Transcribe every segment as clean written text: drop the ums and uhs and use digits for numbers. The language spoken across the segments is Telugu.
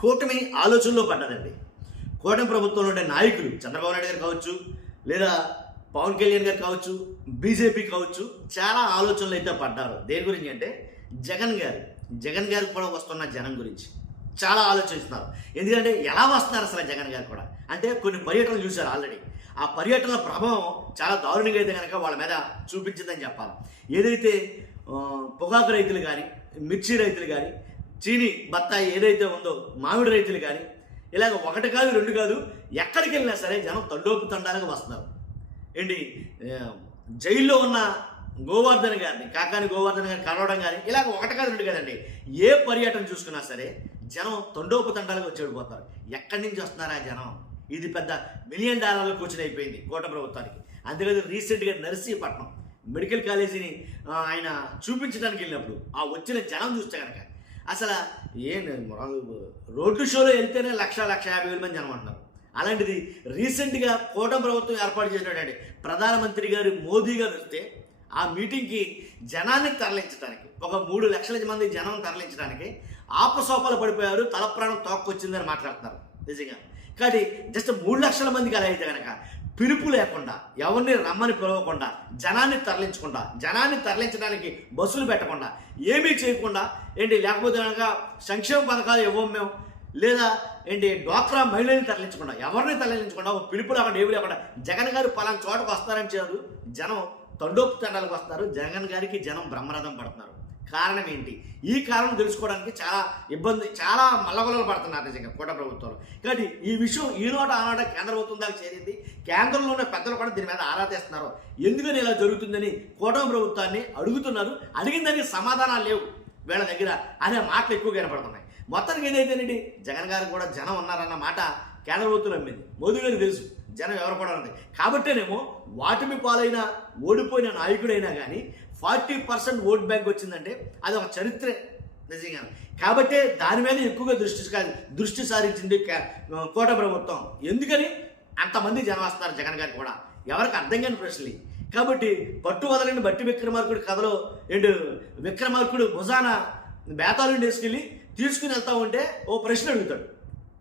కూటమి ఆలోచనలో పడ్డదండి. కూటమి ప్రభుత్వంలో ఉండే నాయకులు చంద్రబాబు నాయుడు గారు కావచ్చు, లేదా పవన్ కళ్యాణ్ గారు కావచ్చు, బీజేపీ కావచ్చు, చాలా ఆలోచనలు అయితే పడ్డారు. దేని గురించి అంటే జగన్ గారికి కూడా వస్తున్న జనం గురించి చాలా ఆలోచిస్తున్నారు. ఎందుకంటే ఎలా వస్తున్నారు అసలు జగన్ గారు కూడా అంటే కొన్ని పర్యటనలు చూశారు ఆల్రెడీ. ఆ పర్యటనల ప్రభావం చాలా దారుణంగా అయితే కనుక వాళ్ళ మీద చూపించిందని చెప్పాలి. ఏదైతే పొగాకు రైతులు కానీ, మిర్చి రైతులు కానీ, చీని బత్తాయి ఏదైతే ఉందో మామిడి రైతులు కానీ, ఇలాగ ఒకటి కాదు రెండు కాదు, ఎక్కడికి వెళ్ళినా సరే జనం తండోపు తండాలుగా వస్తున్నారు. ఏంటి జైల్లో ఉన్న గోవర్ధన్ గారిని, కాకాని గోవర్ధన్ గారిని కలవడం కానీ, ఇలాగ ఒకటి కాదు రెండు కాదండి, ఏ పర్యటన చూసుకున్నా సరే జనం తండోపు తండాలుగా వచ్చి వెళ్ళిపోతారు. ఎక్కడి నుంచి వస్తున్నారా జనం? ఇది పెద్ద $1 మిలియన్ కూర్చుని అయిపోయింది కూటమి ప్రభుత్వానికి. అంతేకాదు రీసెంట్గా నర్సీపట్నం మెడికల్ కాలేజీని ఆయన చూపించడానికి వెళ్ళినప్పుడు ఆ వచ్చిన జనం చూస్తే కనుక అసలు రోడ్డు షోలో వెళ్తేనే 1,50,000 మంది జనం అంటున్నారు. అలాంటిది రీసెంట్గా కూటమి ప్రభుత్వం ఏర్పాటు చేసినటువంటి ప్రధానమంత్రి గారు మోదీ గారు వస్తే ఆ మీటింగ్కి జనాన్ని తరలించడానికి, ఒక 3 లక్షల మంది జనం తరలించడానికి ఆపసోపాలు పడిపోయారు, తల ప్రాణం తోక్కొచ్చిందని మాట్లాడుతున్నారు. నిజంగా కానీ జస్ట్ 3 లక్షల మందికి అలా అయితే కనుక పిలుపు లేకుండా, ఎవరిని రమ్మని పిలవకుండా, జనాన్ని తరలించడానికి బస్సులు పెట్టకుండా, ఏమీ చేయకుండా ఏంటి, లేకపోతే కనుక సంక్షేమ పథకాలు ఇవ్వం మేము, లేదా ఏంటి డ్వాక్రా మహిళల్ని తరలించకుండా, ఎవరిని తరలించకుండా, ఒక పిలుపు లేకుండా ఏమి లేకుండా జగన్ గారు పలానా చోటకు వస్తారని చేయరు, జనం తండోపు తండాలకు వస్తారు. జగన్ గారికి జనం బ్రహ్మరథం పడుతున్నారు. కారణం ఏంటి? ఈ కారణం తెలుసుకోవడానికి చాలా మల్లగొల్లలు పడుతున్నారు నిజంగా కూటమి ప్రభుత్వంలో. కాబట్టి ఈ విషయం ఈనాడు ఆనాడు కేంద్ర ప్రభుత్వం దాకా చేరింది. కేంద్రంలోనే పెద్దలు కూడా దీని మీద ఆరా తీస్తున్నారు. ఎందుకని ఇలా జరుగుతుందని కూటమి ప్రభుత్వాన్ని అడుగుతున్నారు. అడిగిన దానికి సమాధానాలు లేవు వీళ్ళ దగ్గర అనే మాటలు ఎక్కువగా వినపడుతున్నాయి. మొత్తానికి ఏదైతేనండి జగన్ గారికి కూడా జనం ఉన్నారన్న మాట కేంద్ర ప్రభుత్వం నమ్మింది. మోదీ గారికి తెలుసు జనం ఎవరు కూడా ఉంది. కాబట్టేనేమో వాటిమి పాలైన ఓడిపోయిన నాయకుడైనా కానీ 40% ఓట్ బ్యాంక్ వచ్చిందంటే అది ఒక చరిత్రే నిజంగా. కాబట్టే దాని మీద ఎక్కువగా దృష్టి సారించింది కూటమి ప్రభుత్వం. ఎందుకని అంతమంది జనం వస్తున్నారు జగన్ గారికి కూడా? ఎవరికి అర్థం కాని ప్రశ్నలు. కాబట్టి పట్టు వదలని బట్టి విక్రమార్కుడి కథలో ఏంటి, విక్రమార్కుడు భుజాన బేతాళుని వేసుకెళ్ళి తీసుకుని వెళ్తా ఉంటే ఓ ప్రశ్న అడుగుతాడు.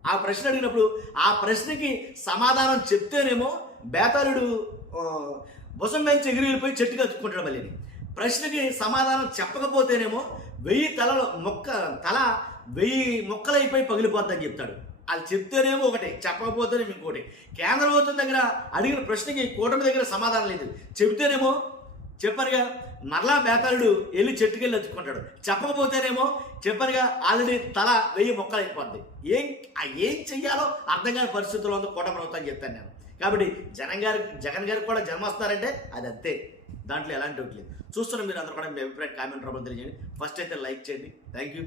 ఆ ప్రశ్న అడిగినప్పుడు ఆ ప్రశ్నకి సమాధానం చెప్తేనేమో బేతాళుడు భుజం నుంచి ఎగిరిపోయి చెట్టుగా అతుక్కుంటాడు. మళ్ళీ ప్రశ్నకి సమాధానం చెప్పకపోతేనేమో 1000 మొక్కలైపోయి పగిలిపోద్దని చెప్తాడు. అది చెప్తేనేమో ఒకటి, చెప్పకపోతేనేమో ఇంకోటి. కేంద్ర ప్రభుత్వం దగ్గర అడిగిన ప్రశ్నకి కూటమి దగ్గర సమాధానం లేదు. చెబితేనేమో చెప్పారుగా మరలా బేతాళుడు వెళ్ళి చెట్టుకెళ్ళి అతుక్కుంటాడు. చెప్పకపోతేనేమో చెప్పారుగా ఆల్రెడీ 1000 మొక్కలు అయిపోద్ది. ఏం చెయ్యాలో అర్థం కాని పరిస్థితుల్లో ఉంది కూటమి ప్రభుత్వం అని చెప్పాను నేను. కాబట్టి జగన్ గారికి కూడా జన్మ వస్తారంటే అది అంతే, దాంట్లో ఎలాంటి లేదు. చూస్తున్న మీరు అందరూ కూడా మీ అభిప్రాయం కామెంట్ రూపంలో తెలియజేయండి. ఫస్ట్ అయితే లైక్ చేయండి. Thank you.